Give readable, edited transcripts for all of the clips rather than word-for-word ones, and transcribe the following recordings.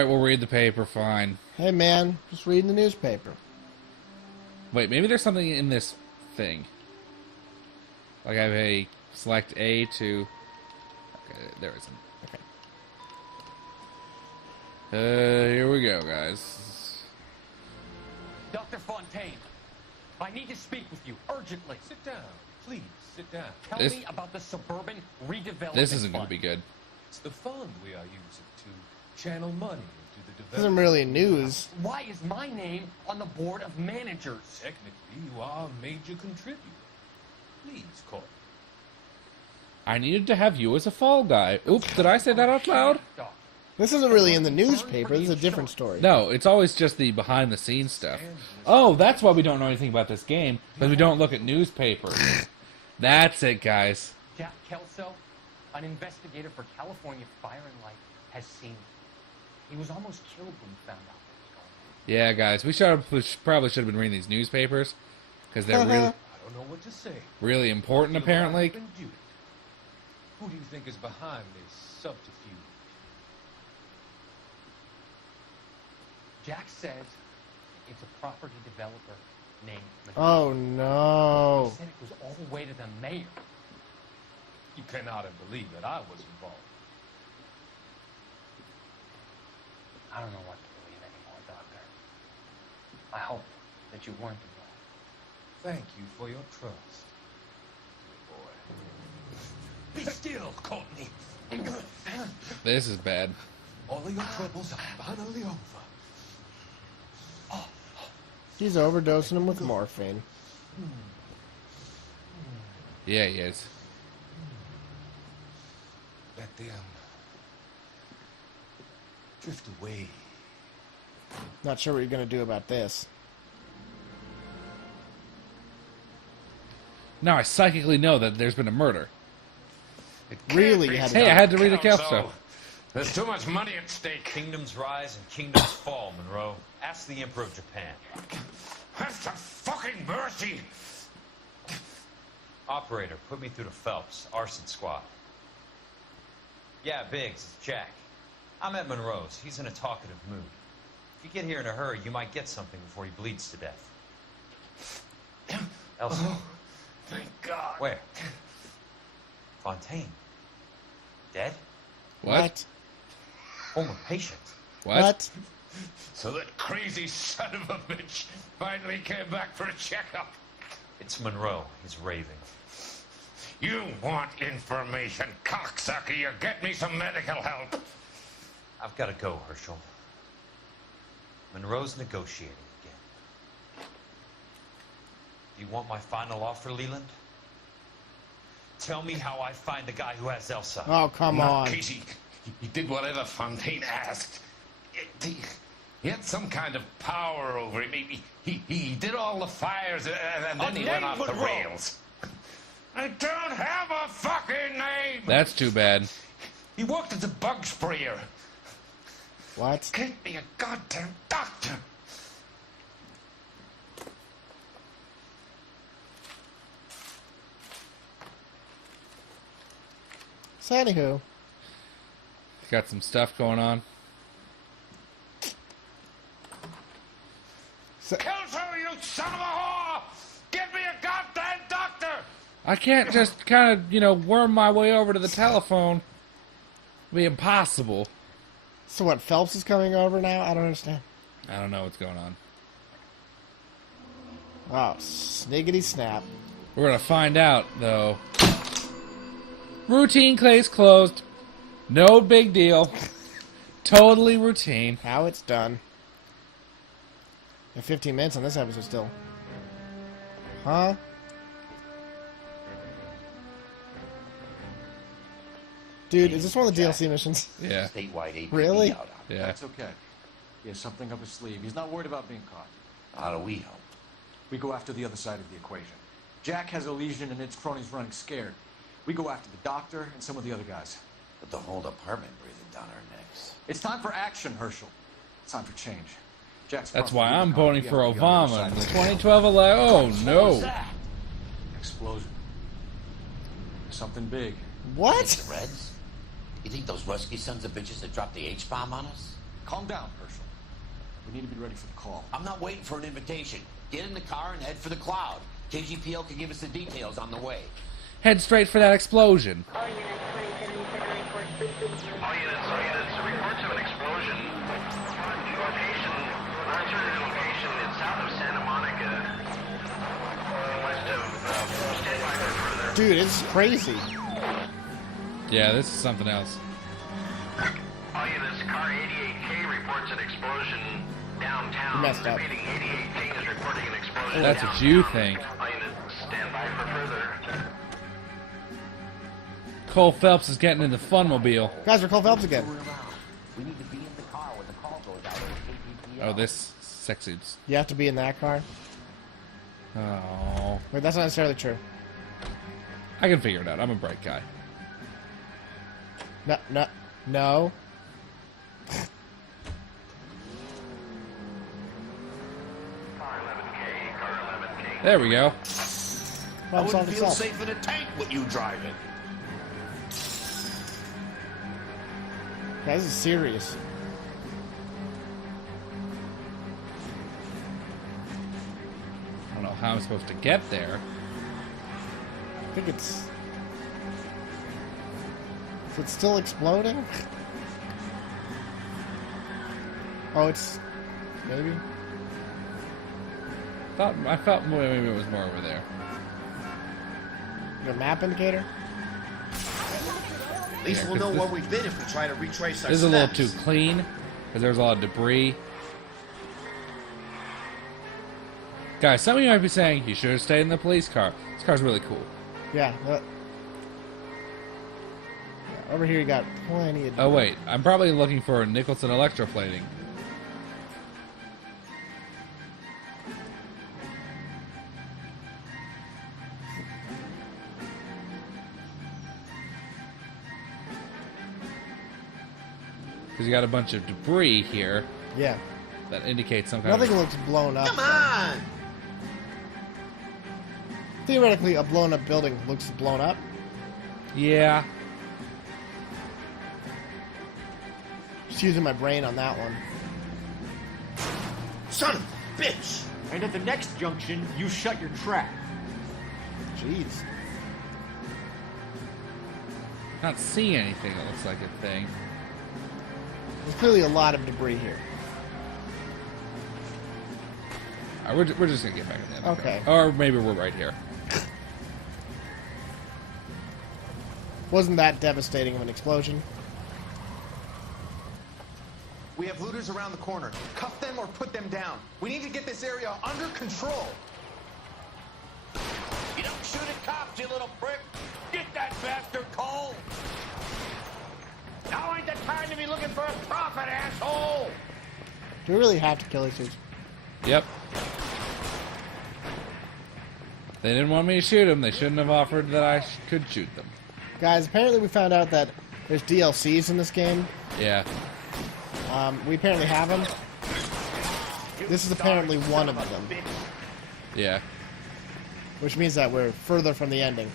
Alright, we'll read the paper, fine. Hey, man, just reading the newspaper. Wait, maybe there's something in this thing. Like I have a select A to... Okay, there isn't. Okay. Here we go, guys. Dr. Fontaine, I need to speak with you urgently. Sit down. Please, sit down. Tell me about the suburban redevelopment This isn't going fund. to be good. It's the fund we are using to channel money into the This isn't development. really news. Why is my name on the board of managers? Technically, you are a major contributor. Please, Cole. I needed to have you as a fall guy. Oops, did I say that out loud? This isn't really in the newspaper. This is a different story. No, it's always just the behind-the-scenes stuff. Oh, that's why we don't know anything about this game, because we don't look at newspapers. That's it, guys. Jack Kelso, an investigator for California Fire and Light, has seen me. He was almost killed when he found out what was going on. Yeah, guys, we probably should have been reading these newspapers, because they're I don't know what to say. really important, apparently. Who do you think is behind this subterfuge? Jack says it's a property developer named Oh, no. He said it goes all the way to the mayor. You cannot believe that I was involved. I don't know what to believe anymore, Doctor. I hope that you weren't involved. Thank you for your trust, dear boy. Be still, Courtney. This is bad. All of your troubles are finally over. He's overdosing him with morphine. Yeah, he is. Let them drift away. Not sure what you're going to do about this. Now I psychically know that there's been a murder. Really? You had to Hey, I had to read a Kelso. Kelso. There's too much money at stake. Kingdoms rise and kingdoms fall, Monroe. Ask the Emperor of Japan. Have some fucking mercy! Operator, put me through to Phelps, arson squad. Yeah, Biggs, it's Jack. I'm at Monroe's. He's in a talkative mood. If you get here in a hurry, you might get something before he bleeds to death. Elsa. Oh, thank God. Where? Fontaine. Dead? What? Former patient. What? So that crazy son of a bitch finally came back for a checkup. It's Monroe. He's raving. You want information, cocksucker. You get me some medical help. I've got to go, Herschel. Monroe's negotiating again. Do you want my final offer, Leland? Tell me how I find the guy who has Elsa. Oh, come on. Casey, he did whatever Fontaine asked. He had some kind of power over him. He did all the fires, and then he went off the rails. I don't have a fucking name! That's too bad. He worked as a bug sprayer. What? Get me a goddamn doctor! So, anywho. Got some stuff going on. Kelso, you son of a whore! Get me a goddamn doctor! I can't just kind of, you know, worm my way over to the telephone. It'd be impossible. So what, Phelps is coming over now? I don't understand. I don't know what's going on. Wow, sniggity snap. We're gonna find out, though. Routine case closed. No big deal. Totally routine. How it's done. And 15 minutes on this episode still. Huh? Dude, is this one of the DLC missions? Yeah. Statewide APB Really? out. Yeah. That's okay. He has something up his sleeve. He's not worried about being caught. How do we help? We go after the other side of the equation. Jack has a legion and its cronies running scared. We go after the doctor and some of the other guys. With the whole department breathing down our necks. It's time for action, Herschel. It's time for change. Jack's That's far why from I'm being voting caught. for We gotta be on the Obama other in the side. 2012 election. Oh, no. Explosion. Something big. What? The Reds? You think those Rusky sons of bitches that dropped the H-bomb on us? Calm down, Herschel. We need to be ready for the call. I'm not waiting for an invitation. Get in the car and head for the cloud. KGPL can give us the details on the way. Head straight for that explosion. All units, reports of an explosion. Location, alternative location is south of Santa Monica. West of, stand by for further. Dude, it's crazy. Yeah, this is something else. All units, car 88K reports an explosion downtown. You messed up. Repeating, 88K is reporting an explosion That's downtown. what you think. All units, stand by for further. Cole Phelps is getting in the funmobile. Guys, we're Cole Phelps again. We need to be in the car when the call goes out to KGPL. Oh, this sex suits. You have to be in that car. Oh. Wait, that's not necessarily true. I can figure it out. I'm a bright guy. No. There we go. I Problem wouldn't solved feel itself. safe in a tank with you driving. Guys, this is serious. I don't know how I'm supposed to get there. I think it's... Is it still exploding? Oh, it's... Maybe? I felt maybe it was more over there. Your map indicator? At least we'll know where we've been if we try to retrace our This is a little steps. too clean because there's a lot of debris. Guys, some of you might be saying you should have stayed in the police car. This car's really cool. Yeah. Over here you got plenty of... Oh wait, I'm probably looking for a Nicholson electroplating. Because you got a bunch of debris here Yeah. that indicates some kind Nothing of... looks blown up. Come on! Theoretically, a blown up building looks blown up. Yeah. Just using my brain on that one. Son of a bitch! And at the next junction, you shut your trap. Jeez. Not seeing anything that looks like a thing. There's clearly a lot of debris here. Alright, we're just gonna get back in the other Okay. car. Or maybe we're right here. Wasn't that devastating of an explosion? We have looters around the corner. Cuff them or put them down. We need to get this area under control. You don't shoot at cops, you little prick. Get that bastard, Cole. Now ain't the time to be looking for a profit, asshole. Do we really have to kill these dudes? Yep. They didn't want me to shoot them. They shouldn't have offered that I could shoot them. Guys, apparently we found out that there's DLCs in this game. Yeah. We apparently have them. This is apparently one of them, Yeah. which means that we're further from the ending.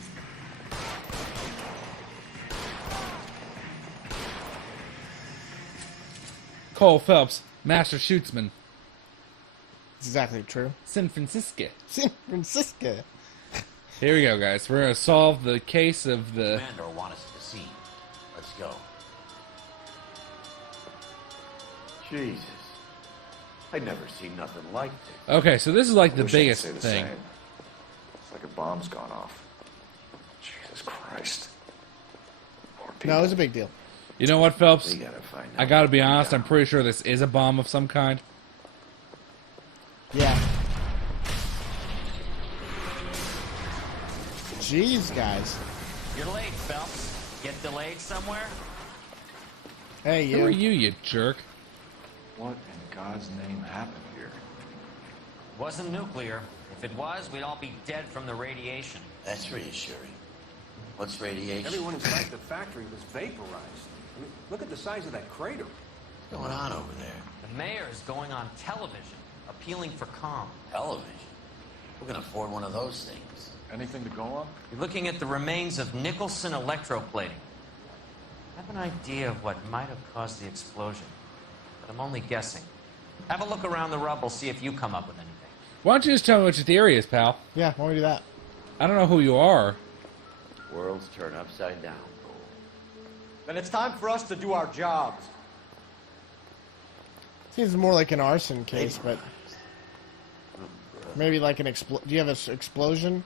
Cole Phelps, master shootsman. It's exactly true. San Francisco. San Francisco. Here we go, guys. We're gonna solve the case of the... Commander want us to see. Let's go. Jesus. I'd never seen nothing like this. Okay, so this is like the Wish I could biggest say the thing. same. It's like a bomb's gone off. Jesus Christ. Poor people. No, it's a big deal. You know what, Phelps? We gotta find I out gotta be what honest, we I'm pretty sure this is a bomb of some kind. Yeah. Jeez, guys. You're late, Phelps. Get delayed somewhere? Hey, Who are you. you jerk? What in God's name happened here? Wasn't nuclear. If it was, we'd all be dead from the radiation. That's reassuring. What's radiation? Everyone inside the factory was vaporized. I mean, look at the size of that crater. What's going on over there? The mayor is going on television, appealing for calm. Television. Who can afford one of those things? Anything to go on? You're looking at the remains of Nicholson electroplating. I have an idea of what might have caused the explosion. but I'm only guessing. Have a look around the rubble, see if you come up with anything. Why don't you just tell me what your theory is, pal? Yeah, why don't we do that? I don't know who you are. Worlds turn upside down. Then it's time for us to do our jobs. Seems more like an arson case, but maybe like an do you have an explosion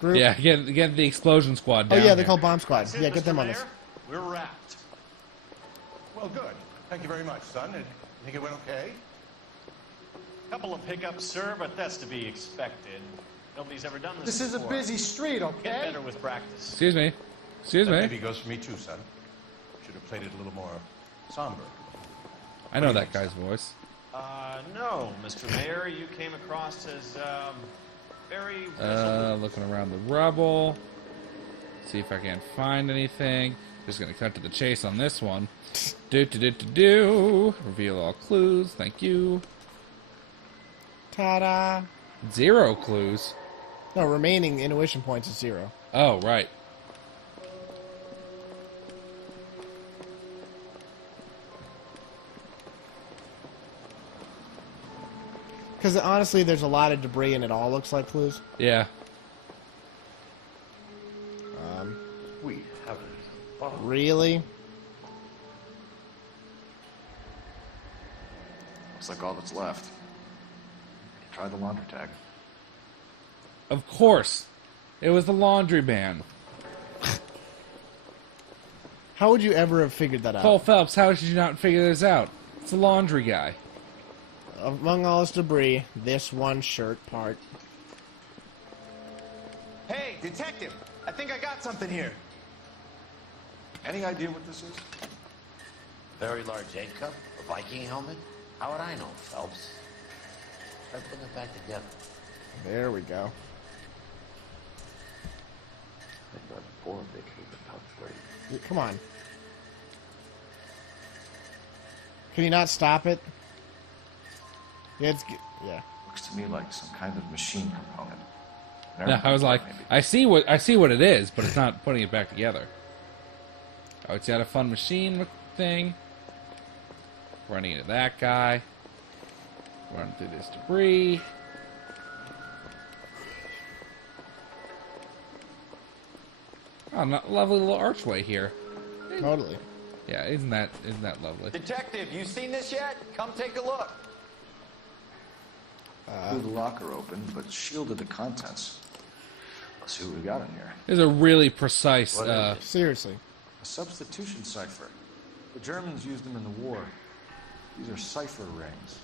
group? Yeah, get the explosion squad down. Oh yeah, they're here. called bomb squad. That's it, Yeah, get Mr. them on Mayor. this. We're wrapped. Well, good. Thank you very much, son. And you think it went okay? Couple of hiccups, sir, but that's to be expected. Nobody's ever done this This is a before. busy street, Get okay? better with practice. Excuse me. Excuse That me. maybe goes for me too, son. Should have played it a little more somber. I know that guy's voice. No, Mr. Mayor, you came across as, very... Looking around the rubble. See if I can't find anything. Just gonna cut to the chase on this one. Do. Reveal all clues. Thank you. Ta-da! 0 clues. No, remaining intuition points is 0. Oh, right. Because honestly, there's a lot of debris and it all looks like clues. Yeah. We haven't. Really? Looks like all that's left. Try the laundry tag. Of course. It was the laundry man. How would you ever have figured that out? Cole Phelps, how did you not figure this out? It's the laundry guy. Among all this debris, this one shirt part. Hey, detective! I think I got something here. Any idea what this is? Very large egg cup? A Viking helmet? How would I know, Phelps? Try putting it back together. There we go. I thought before they could have touched weight. Come on. Can you not stop it? Yeah, yeah. Looks to me like some kind of machine component. No, I was like, I see what it is, but it's not putting it back together. Oh, it's got a fun machine thing. Running into that guy. Running through this debris. Oh, lovely little archway here. Totally. Yeah, isn't that lovely? Detective, you seen this yet? Come take a look. Blew the locker open, but shielded the contents. Let's see what we got in here. There's a really precise. Seriously. A substitution cipher. The Germans used them in the war. These are cipher rings.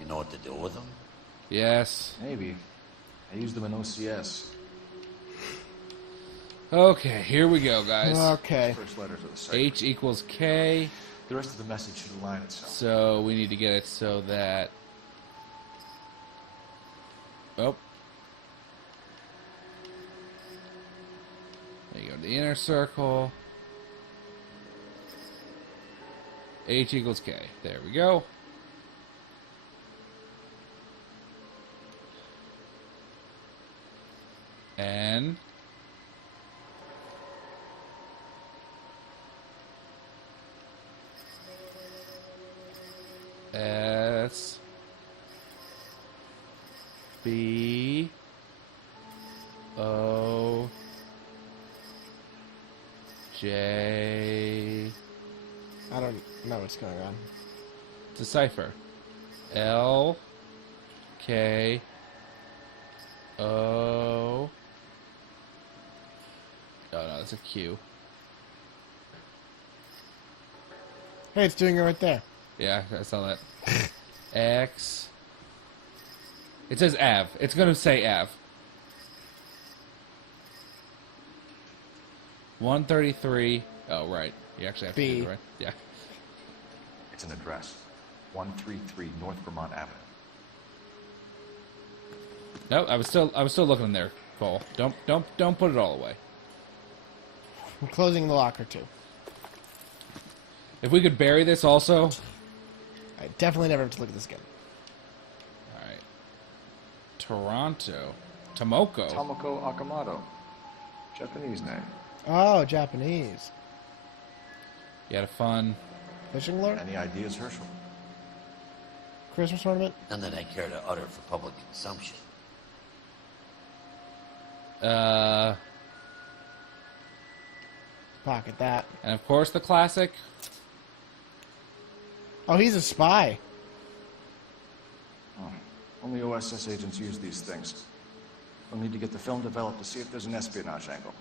You know what to do with them? Yes. Maybe. I used them in OCS. Okay, here we go, guys. Okay. First letters of the cipher. H equals K. The rest of the message should align itself. So we need to get it so that. Oh. There you go. The inner circle. H equals K. There we go. And S B O J. I don't know what's going on. It's a cipher. L K O. Oh no, that's a Q. Hey, it's doing it right there. Yeah, I saw that. X. It says Av. It's going to say Av. 133. Oh, right. You actually have to do it, right? Yeah. It's an address. 133 North Vermont Avenue. No, I was still looking in there, Cole. Don't put it all away. I'm closing the locker too. If we could bury this also. I definitely never have to look at this again. All right. Toronto. Tomoko. Tomoko Akamoto. Japanese name. Oh, Japanese. You had a fun Fishing lure? Any ideas, Herschel? Christmas ornament? None that I care to utter for public consumption. Pocket that. And of course the classic. Oh, he's a spy. Oh, only OSS agents use these things. We'll need to get the film developed to see if there's an espionage angle.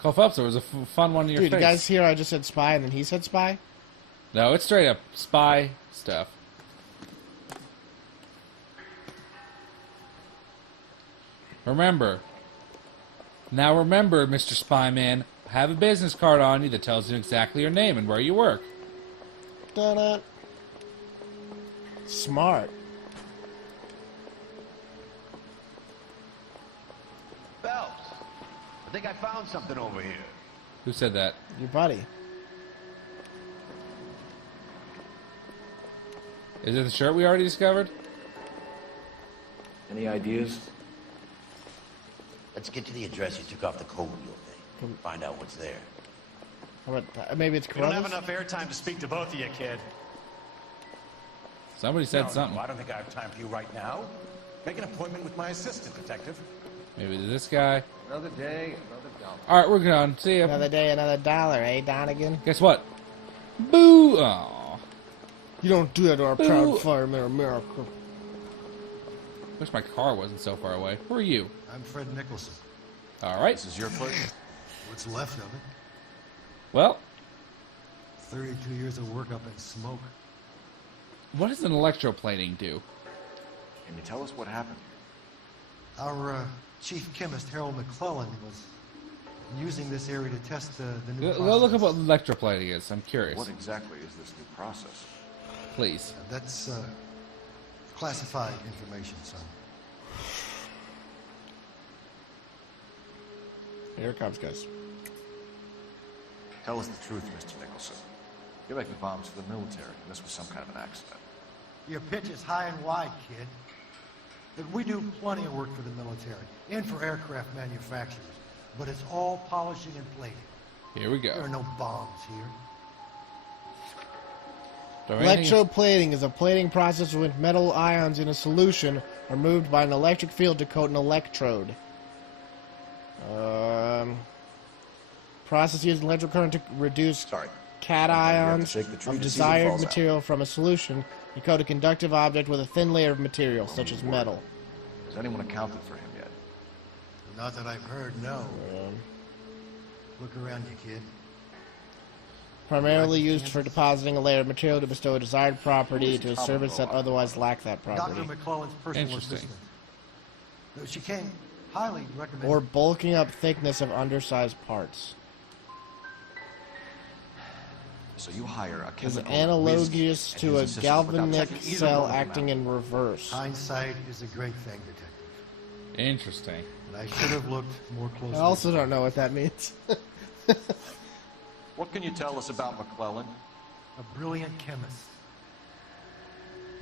Cole Phelps, it was a fun one in your Dude, face. you guys hear I just said spy and then he said spy? No, it's straight up spy stuff. Remember, Mr. Spyman, have a business card on you that tells you exactly your name and where you work. Dun-dun. Smart. Phelps, I think I found something over here. Who said that? Your buddy. Is it the shirt we already discovered? Any ideas? Let's get to the address you took off the cold wheel thing. Find out what's there. How about, maybe it's We don't have Columbus? enough airtime to speak to both of you, kid. Somebody said No, something. No, I don't think I have time for you right now. Make an appointment with my assistant, detective. Maybe this guy. Another day, another dollar. Alright, we're gone. See ya. Another day, another dollar, eh, Donegan? Guess what? Boo! Aw. You don't do that to our Boo. proud firemen of America. Wish my car wasn't so far away. Who are you? I'm Fred Nicholson. Alright. This is your place? What's left of it? Well, 32 years of work up in smoke. what does an electroplating do? Can you tell us what happened? Our chief chemist, Harold McClellan, was using this area to test the new Go process. look up what electroplating is. I'm curious. What exactly is this new process? Please. That's classified information, son. Here it comes, guys. Tell us the truth, Mr. Nicholson. You're making bombs for the military, and this was some kind of an accident. Your pitch is high and wide, kid. But we do plenty of work for the military and for aircraft manufacturers. But it's all polishing and plating. Here we go. There are no bombs here. Electroplating is a plating process in which metal ions in a solution are moved by an electric field to coat an electrode. Process using electric current to reduce cations of desired material from a solution. You coat a conductive object with a thin layer of material, such as metal. Has anyone accounted for him yet? Not that I've heard, no. Look around you, kid. Primarily used for depositing a layer of material to bestow a desired property to a surface that otherwise lacked that property. Dr. McClellan's personal assistant. She came highly recommended. Or bulking up thickness of undersized parts. So you hire a Is chemical analogous whiz to and a his assistant without galvanic checking either cell one of them acting out. in reverse. Hindsight is a great thing, detective. Interesting. And I should have looked more closely. I also don't know what that means. What can you tell us about McClellan? A brilliant chemist.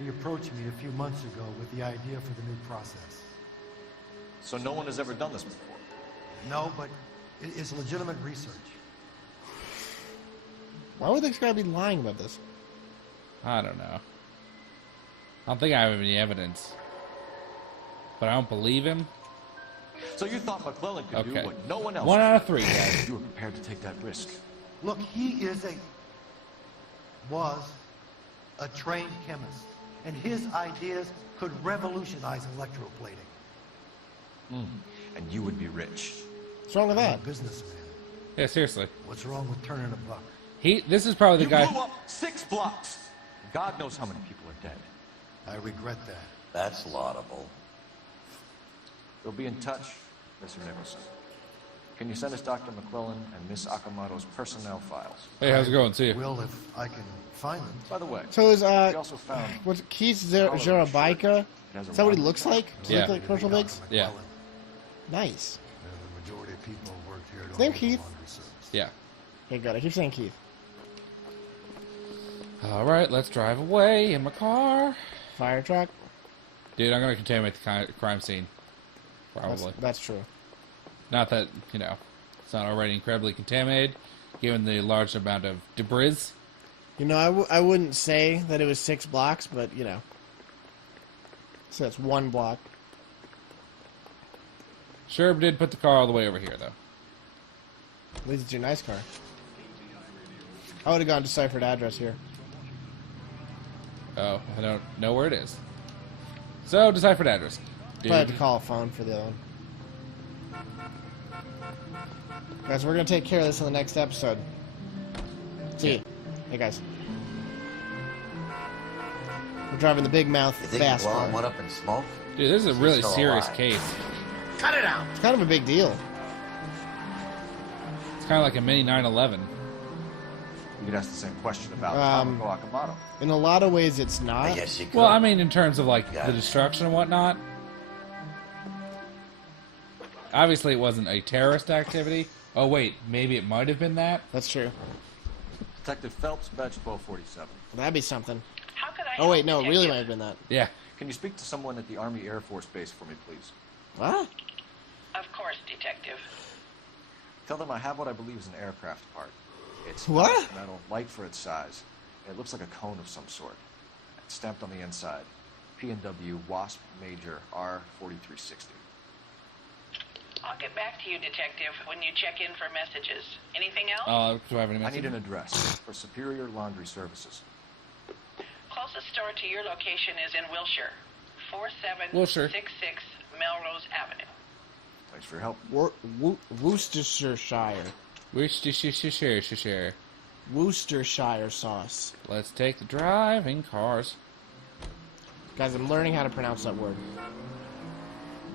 He approached me a few months ago with the idea for the new process. So no one has ever done this before? No, but it is legitimate research. Why would this guy be lying about this? I don't know. I don't think I have any evidence. But I don't believe him. So you thought McClellan could Okay. do what no one else 1 could? out of 3, guys. You were prepared to take that risk. Look, he was a trained chemist, and his ideas could revolutionize electroplating. And you would be rich. What's wrong with I'm that? a businessman. Yeah, seriously. What's wrong with turning a buck? This is probably the You guy. blew up 6 blocks. God knows how many people are dead. I regret that. That's laudable. We'll be in touch, Mr. Nicholson. Can you send us Dr. McClellan and Miss Akamoto's personnel files? Hey, how's it going? See you. Will if I can find them. By the way, So is we also found what's Keith Zarabica? Is that what he looks like? Does he Yeah. look like Commercial Bigs? Yeah. Nice. The majority of people who worked here His don't name have Keith? laundry service. Yeah. Okay, good. I keep saying Keith. Alright, let's drive away in my car. Fire truck. Dude, I'm going to contaminate the crime scene. Probably. That's true. Not that, it's not already incredibly contaminated, given the large amount of debris. You know, I wouldn't say that it was 6 blocks, but, you know. So that's 1 block. Sherb did put the car all the way over here, though. At least it's your nice car. I would have gone deciphered address here. Oh, I don't know where it is. So, deciphered address. But I had to call a phone for the other one. Guys, we're going to take care of this in the next episode. See you. Hey, guys. We're driving the big mouth You think fast you blow car. one up in smoke? Dude, this is a really serious case. Cut it out! It's kind of a big deal. It's kind of like a mini 9/11. You could ask the same question about Akamoto. In a lot of ways, it's not. Yes, you could. Well, I mean, in terms of, like, the destruction and whatnot. Obviously, it wasn't a terrorist activity. Oh, wait. Maybe it might have been that? That's true. Detective Phelps, badge 1247. That'd be something. How could I Oh, wait, help, no, it really Detective? might have been that. Yeah. Can you speak to someone at the Army Air Force Base for me, please? What? Of course, Detective. Tell them I have what I believe is an aircraft part. It's What? polished metal, light for its size. It looks like a cone of some sort. It's stamped on the inside. P&W Wasp Major R4360. I'll get back to you, Detective, when you check in for messages. Anything else? Do I have any I message? need an address for Superior Laundry Services. Closest store to your location is in Wilshire. Wilshire. 4766 Melrose Avenue. Thanks for your help. Worcestershire. Worcestershire. Worcestershire sauce. Let's take the driving cars. Guys, I'm learning how to pronounce that word.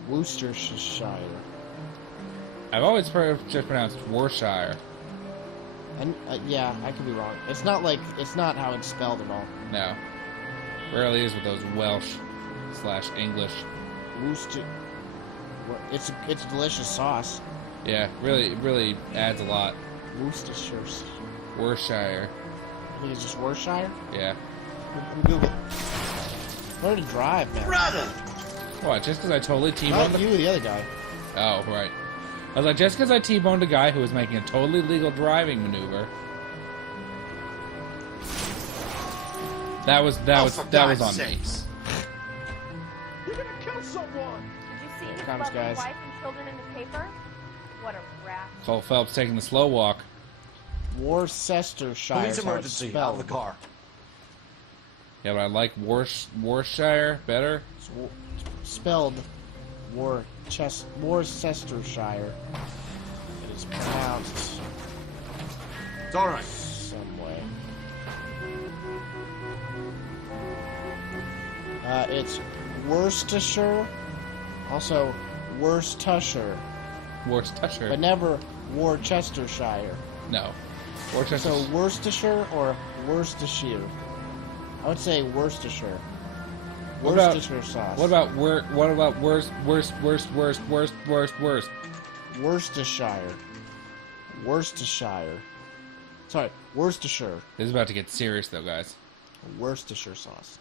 Worcestershire. I've always just pronounced Worcestershire. And yeah, I could be wrong. It's not how it's spelled at all. No. Rarely is with those Welsh/English. Worcester. It's delicious sauce. Yeah, it really adds a lot. Worcestershire. Worcestershire. I think it's just Worcestershire? Yeah. Google. Learn to drive, man. Brother! What, just because I totally T-boned Not you, the other guy. Oh, right. I was like, just because I T-boned a guy who was making a totally legal driving maneuver. That was on me. You're gonna kill someone! Did you see his Comes, lovely guys. wife and children in the paper? What a rat. Cole Phelps taking the slow walk. Worcestershire. Police is how it's emergency. Out spelled. of the car. Yeah, but I like Worcestershire better. It's spelled Worcestershire. It is pronounced. It's all right. Some way. It's Worcestershire. Also, Worcestershire. Worcestershire. But never Worcestershire. No. Worcestershire. So Worcestershire or Worcestershire? I would say Worcestershire. What about- Worcestershire sauce. What about worst? Worcestershire? Worcestershire. Sorry, Worcestershire. This is about to get serious, though, guys. Worcestershire sauce.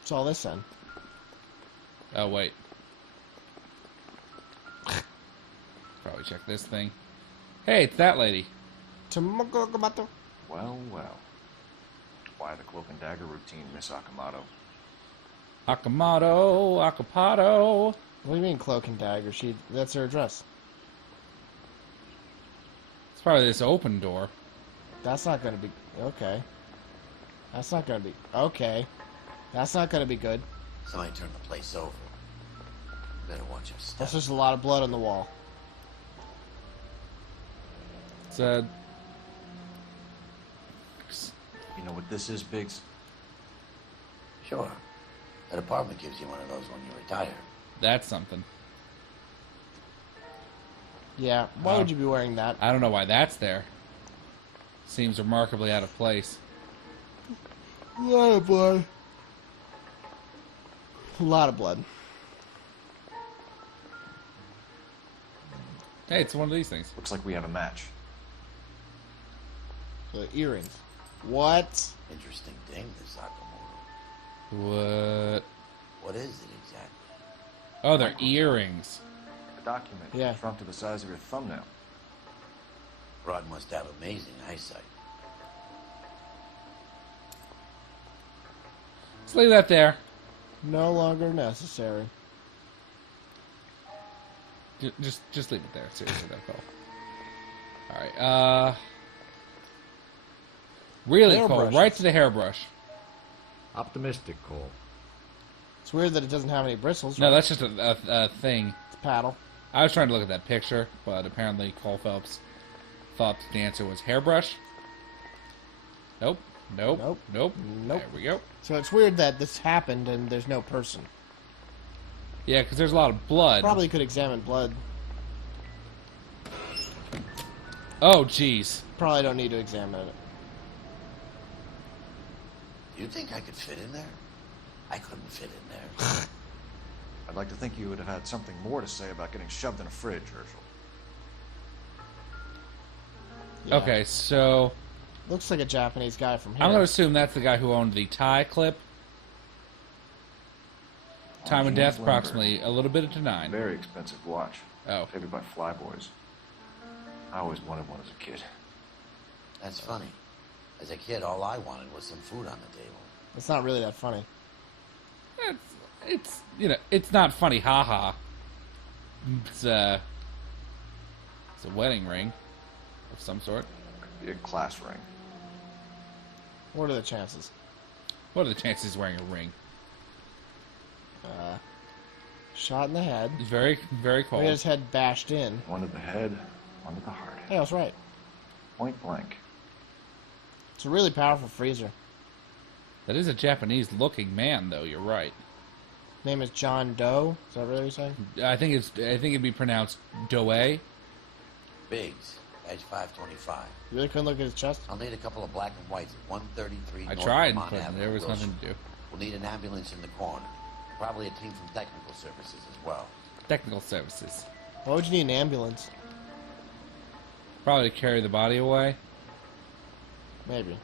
What's all this then? Oh, wait. Probably check this thing. Hey, it's that lady. Tomato. Well, well. Why the cloak and dagger routine, Miss Akamoto? Akamoto. What do you mean cloak and dagger? That's her address. It's probably this open door. That's not gonna be okay. That's not gonna be okay. That's not gonna be good. Somebody turned the place over. Better watch your step. That's just a lot of blood on the wall. It's You know what this is, Biggs? Sure. That apartment gives you one of those when you retire. That's something. Yeah. Why would you be wearing that? I don't know why that's there. Seems remarkably out of place. A lot of blood. A lot of blood. Hey, it's one of these things. Looks like we have a match. The earrings. What? Interesting thing, this Akamoto. What? What is it exactly? Oh, they're earrings. A document Yeah. shrunk to the size of your thumbnail. Rod must have amazing eyesight. Let's leave that there. No longer necessary. Just leave it there. Seriously, though, Cole. All right. Really, Cole. Right to the hairbrush. Optimistic, Cole. It's weird that it doesn't have any bristles. No, right? that's just a thing. It's a paddle. I was trying to look at that picture, but apparently Cole Phelps thought the answer was hairbrush. Nope. Nope. There we go. So it's weird that this happened and there's no person. Yeah, because there's a lot of blood. Probably could examine blood. Oh, jeez. Probably don't need to examine it. Do you think I could fit in there? I couldn't fit in there. I'd like to think you would have had something more to say about getting shoved in a fridge, Herschel. Yeah. Okay, so... Looks like a Japanese guy from here. I'm going to assume that's the guy who owned the tie clip. Time of death, approximately a little bit to 9. Very expensive watch. Oh. Favored by flyboys. I always wanted one as a kid. That's funny. As a kid, all I wanted was some food on the table. It's not really that funny. It's you know, it's not funny, haha. It's a wedding ring of some sort. Could be a class ring. What are the chances? What are the chances he's wearing a ring? Shot in the head. Very, very cold. We had his head bashed in. One to the head, one to the heart. Hey, I was right. Point blank. It's a really powerful freezer. That is a Japanese-looking man, though. You're right. Name is John Doe. Is that really what you're saying? I think it'd be pronounced Doe. Biggs, edge 525. You really couldn't look at his chest? I'll need a couple of black and whites at 133 I North tried, Vermont but Avenue, there was Wilson. nothing to do. We'll need an ambulance in the corner. Probably a team from technical services as well. Technical services. Why would you need an ambulance? Probably to carry the body away. Maybe.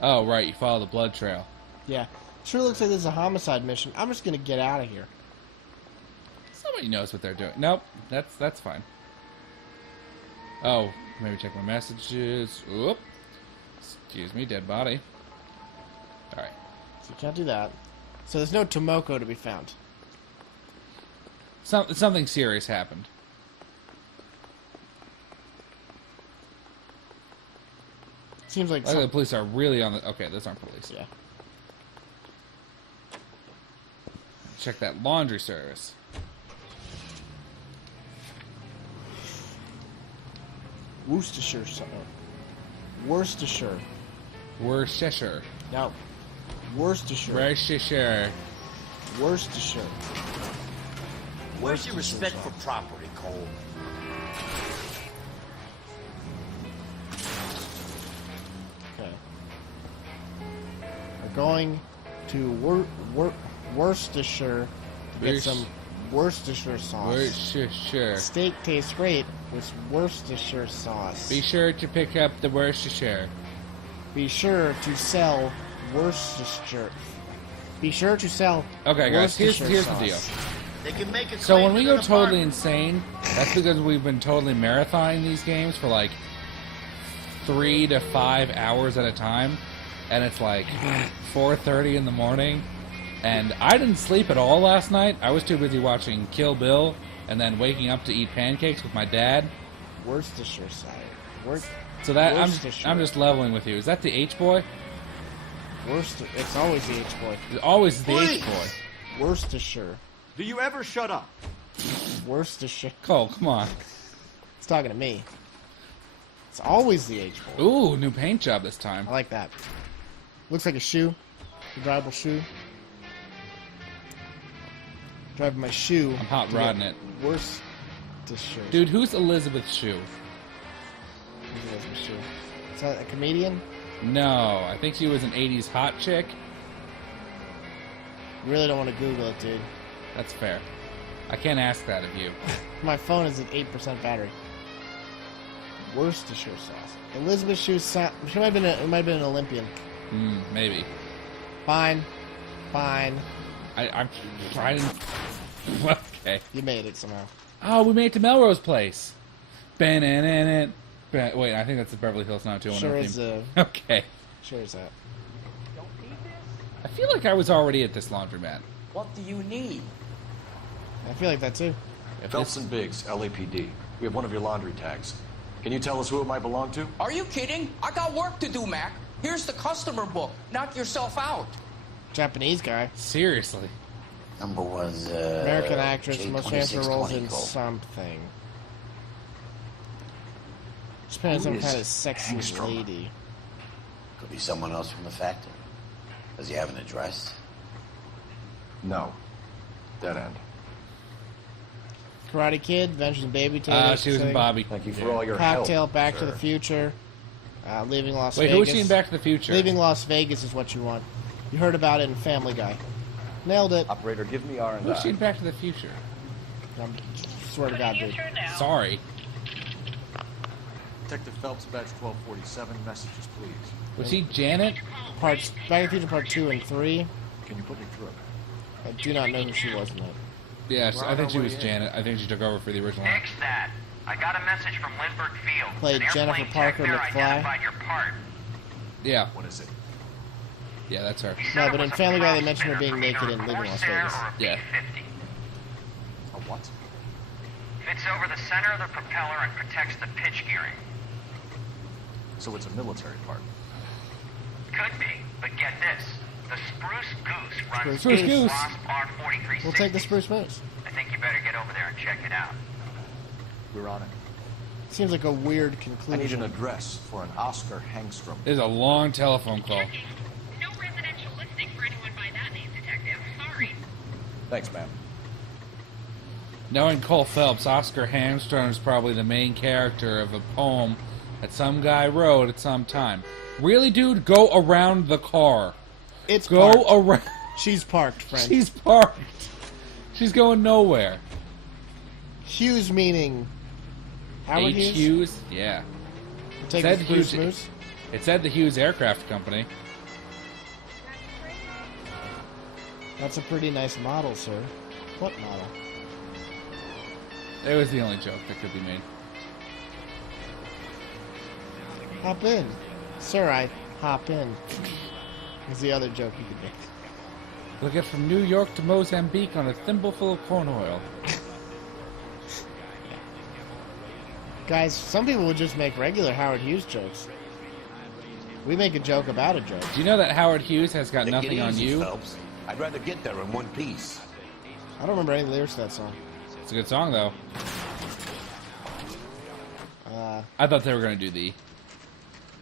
Oh, right. You follow the blood trail. Yeah. Sure looks like this is a homicide mission. I'm just going to get out of here. Somebody knows what they're doing. Nope. That's fine. Oh, maybe check my messages. Oop. Excuse me, dead body. Alright. So you can't do that. So there's no Tomoko to be found. Something serious happened. Seems like the police are really on the... Okay, those aren't police. Yeah. Check that laundry service. Worcestershire. Worcestershire. Worcestershire. No. Worcestershire. Worcestershire. Worcestershire. Where's your respect for property, Cole? Okay. We're going to Worcestershire to get some Worcestershire sauce. Worcestershire. Steak tastes great with Worcestershire sauce. Be sure to pick up the Worcestershire. Be sure to sell Worcestershire. Be sure to sell. Okay, guys. Here's the sauce. deal. They can make a So claim when we to go the totally department. insane, that's because we've been totally marathoning these games for like 3 to 5 hours at a time, and it's like 4:30 in the morning. And I didn't sleep at all last night. I was too busy watching Kill Bill and then waking up to eat pancakes with my dad. Worcestershire side. So that Worcestershire. I'm just leveling with you. Is that the H boy? It's always the H boy. It's always the H boy. Worcestershire. Do you ever shut up? Worcestershire. Cole, come on. It's talking to me. It's always the H boy. Ooh, new paint job this time. I like that. Looks like a shoe. A drivable shoe. Driving my shoe. I'm hot rodding it. Worcestershire. Dude, who's Elizabeth Shue? Who's Elizabeth Shue? Is that a comedian? No, I think she was an 80s hot chick. You really don't want to Google it, dude. That's fair. I can't ask that of you. My phone is at 8% battery. Worcestershire sauce. Elizabeth Shue. She might have been. It might have been an Olympian. Maybe. Fine. Fine. I'm trying. Okay. You made it somehow. Oh, we made it to Melrose Place. Wait, I think that's the Beverly Hills 90210 Sure theme. is. Okay. Sure is that. I feel like I was already at this laundromat. What do you need? I feel like that too. Phelps and Biggs, LAPD. We have one of your laundry tags. Can you tell us who it might belong to? Are you kidding? I got work to do, Mac. Here's the customer book. Knock yourself out. Japanese guy. Seriously. Number was, American actress, most famous for roles in Cole. something. She's playing some Who is kind of sexy Hangstrom? lady. Could be someone else from the factory. Does he have an address? No. Dead end. Karate Kid, Adventures in Baby Taylor. She was in Bobby. Thank you for all your Cocktail, help, Back to sir. the Future. Leaving Las Wait, Vegas. who was she in Back to the Future? Leaving Las Vegas is what you want. You heard about it in Family Guy. Nailed it. Operator, give me R&I. Who was she in Back to the Future? I swear to God, dude. Sorry. Detective Phelps, badge 1247. Messages, please. Was she Janet? Parts Back to the Future Part 2 and 3. Can you put me through? I do not know who she was in that. Yes, I think she was Janet. I think she took over for the original one. Fix that. I got a message from Lindbergh Field. Played An Jennifer airplane Parker tech there McFly. identified your part. Yeah. What is it? Yeah, that's her. No, but in Family Guy they mentioned her being naked and leaving Las Vegas. Yeah. A what? Fits over the center of the propeller and protects the pitch gearing. So it's a military part. Could be, but get this. The Spruce Goose runs Spruce Goose. Wasp R4360. We'll take the Spruce Moose. I think you better get over there and check it out. We're on it. Seems like a weird I conclusion. need an address for an Oscar Hangstrom. There's a long telephone call. No residential listing for anyone by that name, Detective. Sorry. Thanks, ma'am. Knowing Cole Phelps, Oscar Hamstrom is probably the main character of a poem that some guy wrote at some time. Really, dude? Go around the car. It's Go parked. around. She's parked, friend. She's parked. She's going nowhere. Hughes meaning Howard H. Hughes? Yeah. We'll take Said the Spruce Hughes- Moose. It said the Hughes Aircraft Company. That's a pretty nice model, sir. What model? It was the only joke that could be made. Hop in. Sir, I hop in. Is the other joke you could make. We'll get from New York to Mozambique on a thimbleful of corn oil. Guys, some people would just make regular Howard Hughes jokes. We make a joke about a joke. Do you know that Howard Hughes has got Take it nothing on easy, you? Phelps. I'd rather get there in one piece. I don't remember any lyrics to that song. It's a good song, though. I thought they were going to do the...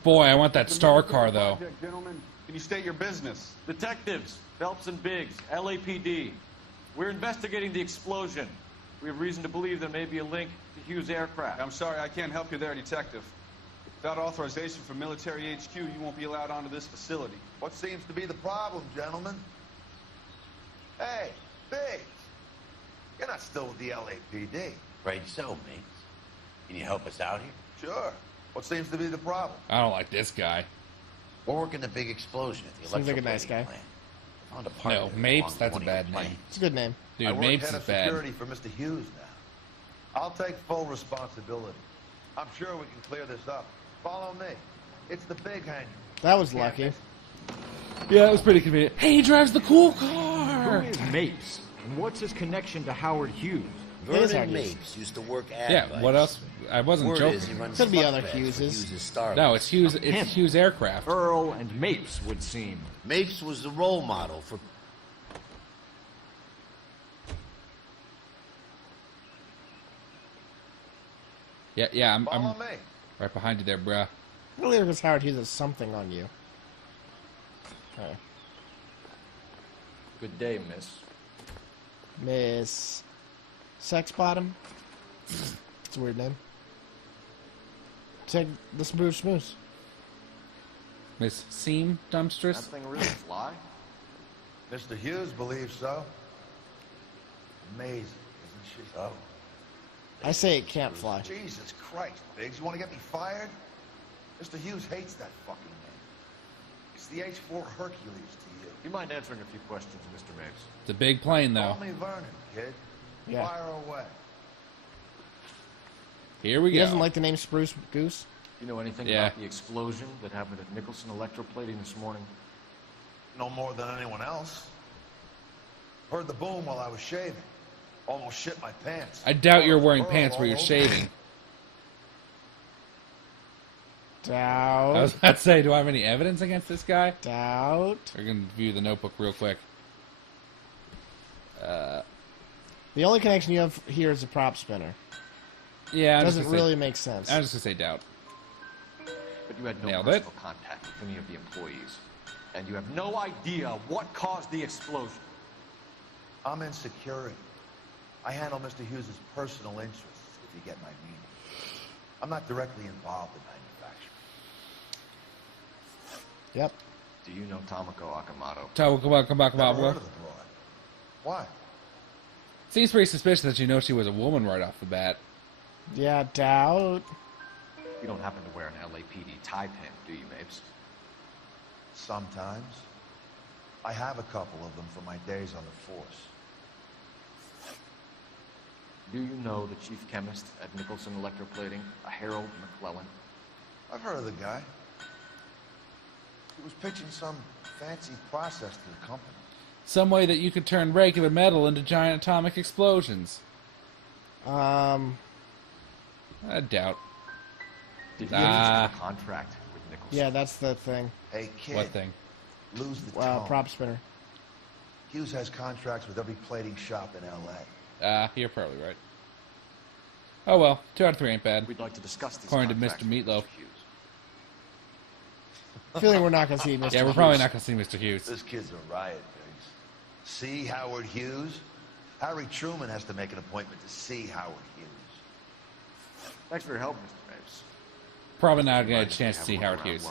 Boy, I want that star car, though. Gentlemen, can you state your business? Detectives, Phelps and Biggs, LAPD. We're investigating the explosion. We have reason to believe there may be a link to Hughes aircraft. I'm sorry, I can't help you there, Detective. Without authorization from military HQ, you won't be allowed onto this facility. What seems to be the problem, gentlemen? Hey, Biggs. You're not still with the LAPD. Afraid so, mate. Can you help us out here? Sure. What seems to be the problem? I don't like this guy. We're working the big explosion at the Seems like a nice guy. plant. Found a part No, of it Mapes, along that's a one of bad your name. planes. It's a good name. Dude, I work Mapes head is of bad. security for Mr. Hughes now. I'll take full responsibility. I'm sure we can clear this up. Follow me. It's the big hangar. That was lucky. Yeah, that was pretty convenient. Hey, he drives the cool car! Who is Mapes? And what's his connection to Howard Hughes? Vernon Mapes used to work at Yeah, what else? I wasn't Word joking. is he runs Could be other fuck bags for Hugheses. Hughes' Star No, Wars. it's Hughes. It's Hughes Aircraft. Earl and Mapes would seem. Mapes was the role model for... Yeah, I'm Follow me. right behind you there, bruh. The lyric is Howard Hughes has something on you. Okay. Good day, miss. Miss Sex Bottom. It's a weird name. Take the Spruce Moose. Miss Seam Dumpstress. That thing really fly? Mr. Hughes believes so. Amazing, isn't she? Oh. I say it can't fly. Jesus Christ, Biggs. You want to get me fired? Mr. Hughes hates that fucking name. It's the H-4 Hercules to you. You mind answering a few questions, Mr. Mapes? It's a big plane, though. Call me Vernon, kid. Yeah. Fire away. Here we He go. doesn't like the name Spruce Goose. You know anything Yeah. about the explosion that happened at Nicholson Electroplating this morning? No more than anyone else. Heard the boom while I was shaving. Almost shit my pants. I doubt you're wearing Pearl pants where all you're over. shaving. Doubt. I was about to say, do I have any evidence against this guy? Doubt. We're going to view the notebook real quick. The only connection you have here is a prop spinner. Yeah, Doesn't really make sense. I was just going to say doubt. But you had no Nailed personal contact with any of the employees. And you have no idea what caused the explosion. I'm in security. I handle Mr. Hughes' personal interests, if you get my meaning. I'm not directly involved in manufacturing. Yep. Do you know Tomoko Akamoto? Come on. Never heard of the broad. Why? Seems pretty suspicious that you know she was a woman right off the bat. Yeah, doubt. You don't happen to wear an LAPD tie pin, do you, Mapes? Sometimes. I have a couple of them from my days on the force. Do you know the chief chemist at Nicholson Electroplating, a Harold McClellan? I've heard of the guy. He was pitching some fancy process to the company. Some way that you could turn regular metal into giant atomic explosions. I doubt. Did he enter a contract with Nicholson? Yeah, that's the thing. Hey, kid. What thing? Lose the Wow, tone. prop spinner. Hughes has contracts with every plating shop in L.A. You're probably right. Oh well, 2 out of 3 ain't bad. We'd like to discuss these according to contracts Mr. Meatloaf. Feeling we're not going to see Mr. Yeah, we're probably not going to see Mr. Hughes. This kid's a riot, Biggs. See Howard Hughes? Harry Truman has to make an appointment to see Howard Hughes. Thanks for your help, Mr. Mapes. Probably not going to get a chance to see Howard Hughes.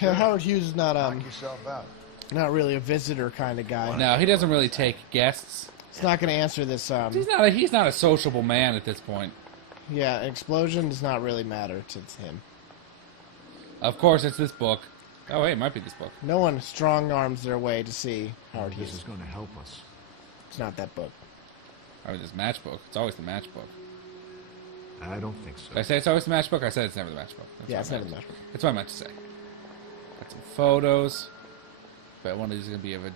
Yeah, Howard Hughes is not Knock yourself out. not really a visitor kind of guy. No, he doesn't really take guests. He's not going to answer this. He's not a sociable man at this point. Yeah, explosion does not really matter to him. Of course, it's this book. Oh, wait, it might be this book. No one strong arms their way to see Howard Hughes. This is going to help us. It's not that book. Oh, this matchbook. It's always the matchbook. I don't think so. Did I say it's always the matchbook? I said it's never the matchbook. Yeah, it's never the matchbook. That's what I meant to say. Got some photos. Bet one of these is going to be of a